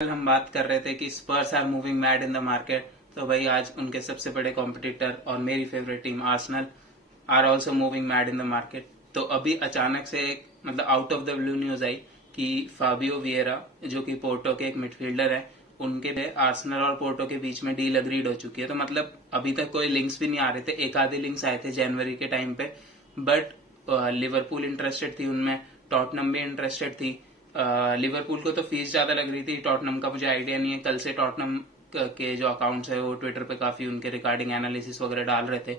कल हम बात कर रहे थे कि Spurs are moving mad in the market. तो भाई आज उनके सबसे बड़े कॉम्पिटिटर और मेरी favourite team Arsenal are also moving mad in the market. तो अभी अचानक से एक मतलब out of the blue news आई कि फाबियो वियरा जो कि पोर्टो के एक मिडफील्डर है, उनके लिए आर्सेनल और पोर्टो के बीच में डील अग्रीड हो चुकी है। तो मतलब अभी तक कोई लिंक्स भी नहीं आ रहे थे, एक आधे लिंक्स आए थे जनवरी के टाइम पे, बट लिवरपूल इंटरेस्टेड थी उनमें, टॉटनम भी इंटरेस्टेड थी। लिवरपूल को तो फीस ज्यादा लग रही थी, टॉटनम का मुझे आइडिया नहीं है। कल से टॉटनम के जो अकाउंट्स है वो ट्विटर पे काफी उनके रिगार्डिंग एनालिसिस वगैरह डाल रहे थे।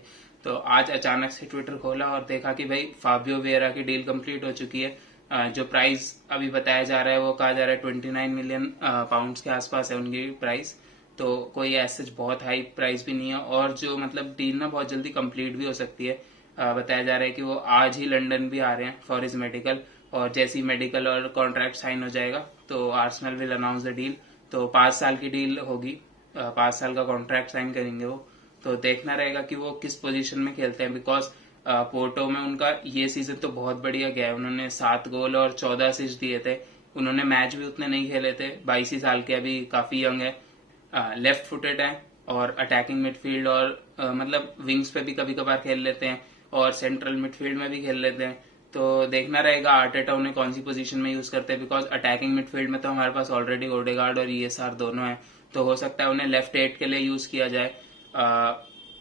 तो आज अचानक से ट्विटर खोला और देखा कि भाई फाबियो वेरा की डील कंप्लीट हो चुकी है। जो प्राइस अभी बताया जा रहा है वो कहा जा रहा है 29 मिलियन पाउंड्स के आसपास है उनकी प्राइस। तो कोई ऐसे बहुत हाई प्राइस भी नहीं है, और जो मतलब डील ना बहुत जल्दी कंप्लीट भी हो सकती है। बताया जा रहा है कि वो आज ही लंदन भी आ रहे हैं फॉर हिज मेडिकल, और जैसी मेडिकल और कॉन्ट्रैक्ट साइन हो जाएगा तो Arsenal will announce the deal. तो 5 साल की डील होगी, 5 साल का कॉन्ट्रैक्ट साइन करेंगे वो। तो देखना रहेगा कि वो किस पोजीशन में खेलते हैं, बिकॉज पोर्टो में उनका ये सीजन तो बहुत बढ़िया गया है। उन्होंने 7 गोल और 14 असिस्ट दिए थे। उन्होंने मैच भी उतने नहीं खेले थे, 22 ही साल के, अभी काफी यंग है, लेफ्ट फुटेड है, और अटैकिंग मिडफील्ड और मतलब विंग्स पे भी कभी कभार खेल लेते हैं, और सेंट्रल मिडफील्ड में भी खेल लेते हैं। तो देखना रहेगा आर्टेटा उन्हें कौन सी पोजीशन में यूज करते हैं, बिकॉज अटैकिंग मिडफील्ड में तो हमारे पास ऑलरेडी ओडेगार्ड और ईएसआर दोनों हैं। तो हो सकता है उन्हें लेफ्ट एट के लिए यूज किया जाए।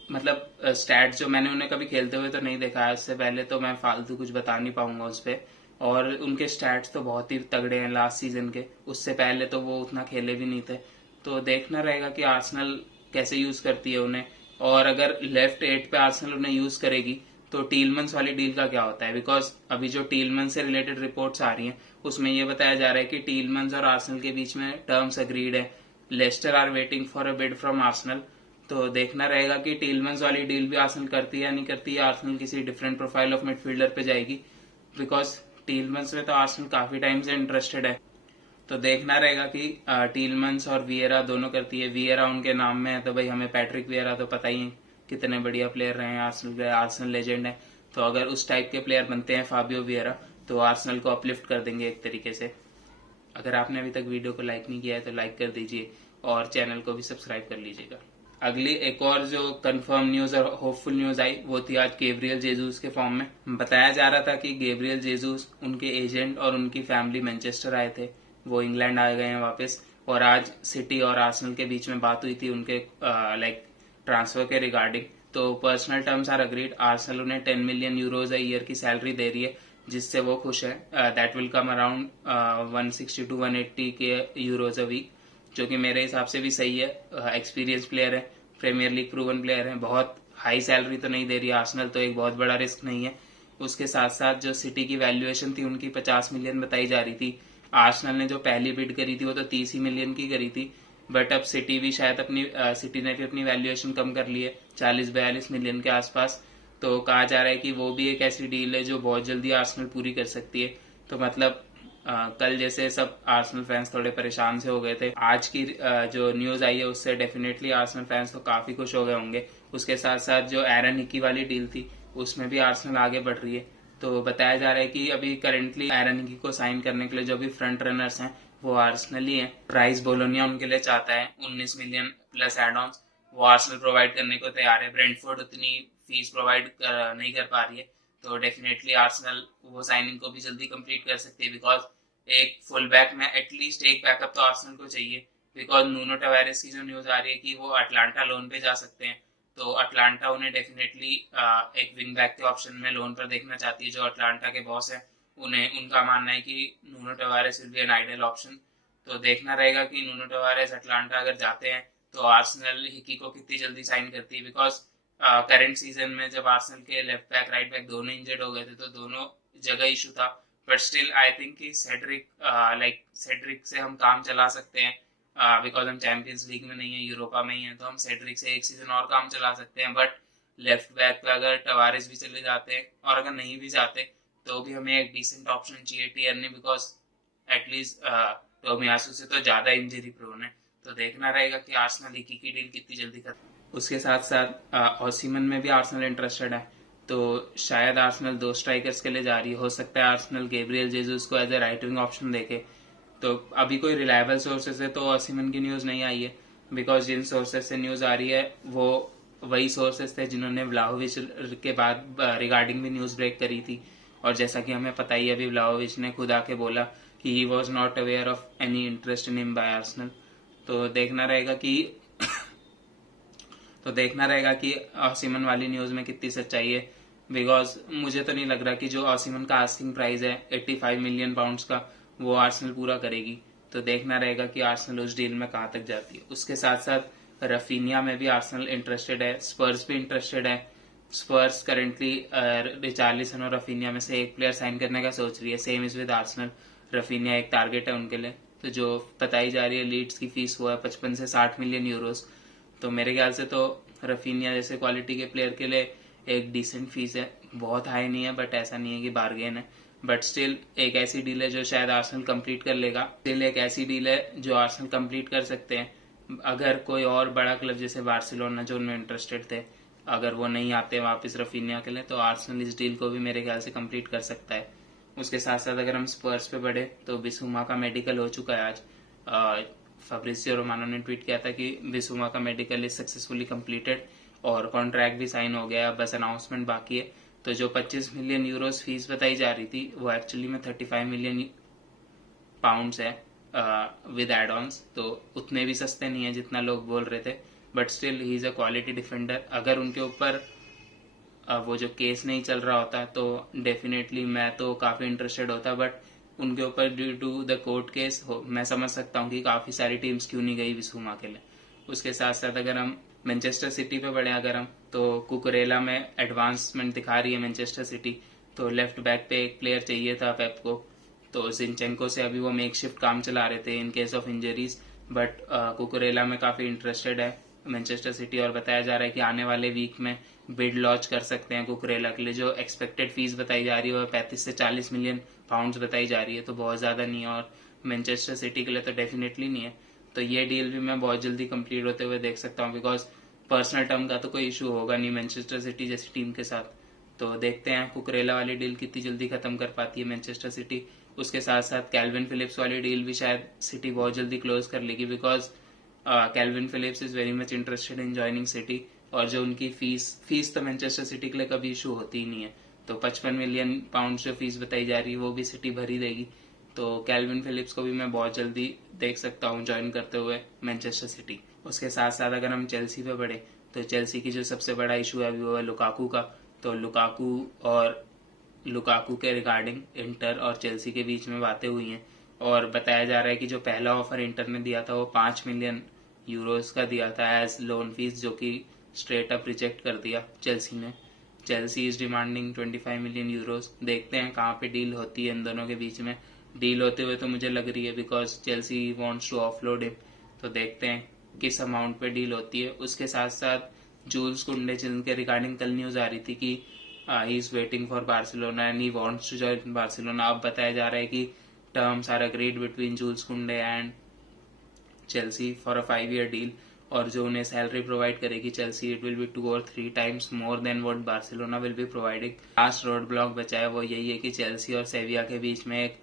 मतलब स्टैट्स जो मैंने उन्हें कभी खेलते हुए तो नहीं देखा है इससे पहले, तो मैं फालतू कुछ बता नहीं पाऊंगा उस पर। और उनके स्टैट्स तो बहुत ही तगड़े हैं लास्ट सीजन के, उससे पहले तो वो उतना खेले भी नहीं थे। तो देखना रहेगा कि आर्सेनल कैसे यूज करती है उन्हें, और अगर लेफ्ट एट पे आर्सेनल उन्हें यूज करेगी तो टीलमंस वाली डील का क्या होता है। बिकॉज अभी जो टीलमंस से रिलेटेड रिपोर्ट्स आ रही हैं उसमें ये बताया जा रहा है कि टीलमंस और आर्सेनल के बीच में टर्म्स अग्रीड है। Leicester are waiting for a bid from Arsenal. तो देखना रहेगा कि टीलमंस वाली डील भी आर्सेनल करती है या नहीं करती है, आर्सेनल किसी डिफरेंट प्रोफाइल ऑफ मिडफील्डर पे जाएगी। बिकॉज टीलमंस में तो आर्सेनल काफी टाइम से इंटरेस्टेड है। तो देखना रहेगा कि टीलमंस और वियरा दोनों करती है। वियरा उनके नाम में है तो भाई हमें पैट्रिक वियरा तो पता ही है कितने बढ़िया प्लेयर रहे हैं, आर्सेनल के, आर्सेनल लेजेंड है। तो अगर उस टाइप के प्लेयर बनते हैं फाबियो वियरा, तो आर्सेनल को अपलिफ्ट कर देंगे एक तरीके से। अगर आपने अभी तक वीडियो को लाइक नहीं किया है तो लाइक कर दीजिए, और चैनल को भी सब्सक्राइब कर लीजिएगा। अगली एक और जो कंफर्म न्यूज और होपफुल न्यूज आई वो थी आज गेब्रियल जेजूस के फॉर्म में। बताया जा रहा था कि गेब्रियल जेजूस, उनके एजेंट और उनकी फैमिली मैनचेस्टर आए थे, वो इंग्लैंड आ गए हैं वापस। और आज सिटी और आर्सेनल के बीच में बात हुई थी उनके लाइक ट्रांसफर के रिगार्डिंग। तो personal terms are agreed. Arsenal उन्हें 10 मिलियन यूरोज ईयर की सैलरी दे रही है, जिससे वो खुश है। That will come around 160 to 180 के यूरोज अ वीक, जो कि मेरे हिसाब से भी सही है। एक्सपीरियंस प्लेयर है, प्रीमियर लीग प्रूवन प्लेयर है, बहुत हाई सैलरी तो नहीं दे रही आर्सेनल, तो एक बहुत बड़ा रिस्क नहीं है। उसके साथ साथ जो सिटी की वैल्यूएशन थी उनकी 50 मिलियन बताई जा रही थी। आर्सेनल ने जो पहली बिड करी थी वो तो 30 ही मिलियन की करी थी, बट अब सिटी भी शायद अपनी सिटी ने भी अपनी वैल्यूएशन कम कर ली है 40-42 मिलियन के आसपास। तो कहा जा रहा है कि वो भी एक ऐसी डील है जो बहुत जल्दी आर्सेनल पूरी कर सकती है। तो मतलब कल जैसे सब आर्सेनल फैंस थोड़े परेशान से हो गए थे, आज की जो न्यूज आई है उससे डेफिनेटली आर्सेनल फैंस तो काफी खुश हो गए होंगे। उसके साथ साथ जो एरन हिकी वाली डील थी उसमें भी आर्सेनल आगे बढ़ रही है। तो बताया जा रहा है कि अभी करेंटली एरन हिकी को साइन करने के लिए जो भी फ्रंट रनर्स हैं वो आर्सेनल ही है। प्राइस बोलोनिया उनके लिए चाहता है 19 मिलियन प्लस एड ऑन, वो आर्सेनल प्रोवाइड करने को तैयार है। ब्रेंटफोर्ड उतनी फीस प्रोवाइड नहीं कर पा रही है, तो डेफिनेटली आर्सेनल वो साइनिंग को भी जल्दी कंप्लीट कर सकती है। बिकॉज एक फुल बैक में एटलीस्ट एक बैकअप तो आर्सेनल को चाहिए। बिकॉज नूनो टवारेस की जो न्यूज आ रही है कि वो अटलांटा लोन पे जा सकते हैं, तो अटलांटा उन्हें डेफिनेटली एक विंग बैक के ऑप्शन में लोन पर देखना चाहती है। जो अटलांटा के बॉस है उन्हें, उनका मानना है कि Nuno Tavares will be an ideal option. तो देखना रहेगा कि नूनो टवारेस अटलांटा अगर जाते हैं तो आर्सेनल हिकी को कितनी जल्दी साइन करती है। बिकॉज करंट सीजन में जब आर्सेनल के लेफ्ट बैक राइट बैक दोनों इंजर्ड हो गए थे तो दोनों जगह इशू था। बट स्टिल आई थिंक कि सेड्रिक से हम काम चला सकते हैं। बिकॉज हम चैंपियंस लीग में नहीं है, यूरोपा में ही है, तो हम सेड्रिक से एक सीजन और काम चला सकते हैं। बट लेफ्ट बैक पे अगर टवारेस भी चले जाते हैं, और अगर नहीं भी जाते तो भी हमें एक डिसेंट ऑप्शन चाहिए टियरनी, बिकॉज एटलीस्ट टोमियासु से तो ज्यादा इंजरी प्रोन है। तो देखना रहेगा कि आर्सेनल हिकी की डील कितनी जल्दी कर। उसके साथ साथ ओसिमन में भी आर्सेनल इंटरेस्टेड है। तो शायद आर्सेनल 2 स्ट्राइकर्स के लिए जा रही है। हो सकता है आर्सेनल गैब्रियल जेजूस को as a right wing option देखे, तो अभी कोई रिलायबल सोर्सेस से तो ओसिमन की न्यूज नहीं आई है, बिकॉज जिन सोर्सेस से न्यूज आ रही है वो वही सोर्सेस थे जिन्होंने व्लाहोविच के बाद रिगार्डिंग भी न्यूज ब्रेक करी थी। और जैसा कि हमें पता ही, अभी व्लाहोविच ने खुद आके बोला कि he was not aware of any interest in him by Arsenal. तो देखना रहेगा कि ओसिमन वाली न्यूज में कितनी सच्चाई है, बिकॉज मुझे तो नहीं लग रहा कि जो ओसिमन का आस्किंग प्राइस है 85 मिलियन पाउंड्स का, वो आर्सेनल पूरा करेगी। तो देखना रहेगा कि आर्सेनल उस डील में कहाँ तक जाती है। उसके साथ साथ रफीनिया में भी आर्सेनल इंटरेस्टेड है, स्पर्स भी इंटरेस्टेड है। स्पर्स करेंटली रिचार्लिसन और रफीनिया में से एक प्लेयर साइन करने का सोच रही है, same is with Arsenal. Raphinha एक टारगेट है उनके लिए। तो जो बताई जा रही है लीड्स की फीस वो है 55 से 60 मिलियन यूरोस। तो मेरे ख्याल से तो रफीनिया जैसे क्वालिटी के प्लेयर के लिए एक डिसेंट फीस है, बहुत हाई नहीं है बट ऐसा नहीं है कि बार्गेन है। बट स्टिल एक ऐसी डील है जो शायद आर्सेनल कंप्लीट कर लेगा। स्टिल एक ऐसी डील है जो आर्सेनल कंप्लीट कर सकते हैं अगर कोई और बड़ा क्लब जैसे बार्सिलोना जो उनमें इंटरेस्टेड थे, अगर वो नहीं आते वापस रफीनिया के लिए, तो आर्सेनल इस डील को भी मेरे ख्याल से कंप्लीट कर सकता है। उसके साथ साथ अगर हम स्पर्स पे बढ़े तो बिसुमा का मेडिकल हो चुका है आज। फब्रिसियो रोमानो ने ट्वीट किया था कि बिसुमा का मेडिकल इज सक्सेसफुली कंप्लीटेड और कॉन्ट्रैक्ट भी साइन हो गया, बस अनाउंसमेंट बाकी है। तो जो 25 मिलियन यूरोस फीस बताई जा रही थी वो एक्चुअली में 35 मिलियन पाउंड्स है विद एड ऑन्स। तो उतने भी सस्ते नहीं है जितना लोग बोल रहे थे, but still he is a quality defender. अगर उनके ऊपर वो जो केस नहीं चल रहा होता तो डेफिनेटली मैं तो काफ़ी इंटरेस्टेड होता, बट उनके ऊपर due to the court case मैं समझ सकता हूँ कि काफ़ी सारी टीम्स क्यों नहीं गई बिसुमा के लिए। उसके साथ साथ अगर हम मैनचेस्टर सिटी पे बढ़े अगर हम, तो कुकरेला में एडवांसमेंट दिखा रही है मैनचेस्टर सिटी। तो लेफ्ट बैक पे एक प्लेयर चाहिए था पेप को, तो जिनचेंको से अभी वो मेक शिफ्ट काम चला रहे थे in case of injuries. But Cucurella में काफ़ी इंटरेस्टेड है मैनचेस्टर सिटी, और बताया जा रहा है कि आने वाले वीक में बिड लॉन्च कर सकते हैं कुकरेला के लिए। जो एक्सपेक्टेड फीस बताई जा रही है वो 35 से 40 मिलियन पाउंड्स बताई जा रही है, तो बहुत ज़्यादा नहीं है, और मैनचेस्टर सिटी के लिए तो डेफिनेटली नहीं है। तो ये डील भी मैं बहुत जल्दी कंप्लीट होते हुए देख सकता हूँ, बिकॉज पर्सनल टर्म का तो कोई इशू होगा नहीं मैनचेस्टर सिटी जैसी टीम के साथ। तो देखते हैं कुकरेला वाली डील कितनी जल्दी खत्म कर पाती है मैनचेस्टर सिटी। उसके साथ साथ कैल्विन फिलिप्स वाली डील भी शायद सिटी बहुत जल्दी क्लोज कर लेगी, because Calvin Phillips is very much interested in joining City. और जो उनकी फीस तो मैनचेस्टर सिटी के लिए कभी इशू होती ही नहीं है। तो 55 मिलियन पाउंड जो फीस बताई जा रही है वो भी सिटी भर ही देगी। तो कैल्विन फिलिप्स को भी मैं बहुत जल्दी देख सकता हूँ ज्वाइन करते हुए मैनचेस्टर सिटी। उसके साथ साथ अगर हम चेल्सी पे बढ़े तो चेल्सी की जो सबसे बड़ा इशू है वो है लुकाकू का। तो लुकाकू के रिगार्डिंग इंटर और चेल्सी के बीच में बातें हुई हैं, और बताया जा रहा है कि जो पहला ऑफर इंटर ने दिया था वो 5 मिलियन यूरोस का दिया था एज लोन फीस, जो कि स्ट्रेट अप रिजेक्ट कर दिया चेल्सी ने। Chelsea is demanding 25 million Euros. देखते हैं कहाँ पे डील होती है इन दोनों के बीच में। डील होते हुए तो मुझे लग रही है, because Chelsea wants to offload him. तो देखते हैं किस अमाउंट पे डील होती है। उसके साथ साथ जूल्स कुंडे, जिनके रिगार्डिंग कल न्यूज आ रही थी कि he is waiting for Barcelona and he wants to join Barcelona. अब बताया जा रहा है कि terms are agreed between Jules Kounde and Chelsea for a 5-year डील, और जो उन्हें सैलरी प्रोवाइड करेगी Chelsea, it will be 2 or 3 times more than what Barcelona will be providing. Last road block बचा है वो यही है कि चेल्सी और सेविया के बीच में एक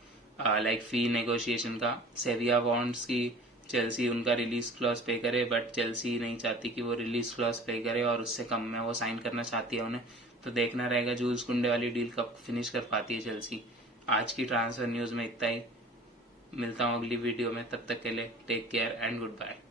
लाइक फी नेगोशिएशन का। सेविया वांट्स की चेल्सी उनका रिलीज क्लॉज पे करे, बट चेल्सी नहीं चाहती कि वो रिलीज क्लॉज पे करे, और उससे कम में वो साइन करना चाहती है उन्हें। तो देखना रहेगा जूल्स कुंडे वाली डील कब फिनिश कर पाती है चेल्सी। आज की ट्रांसफर न्यूज में इतना ही। मिलता हूँ अगली वीडियो में, तब तक के लिए take care and good bye.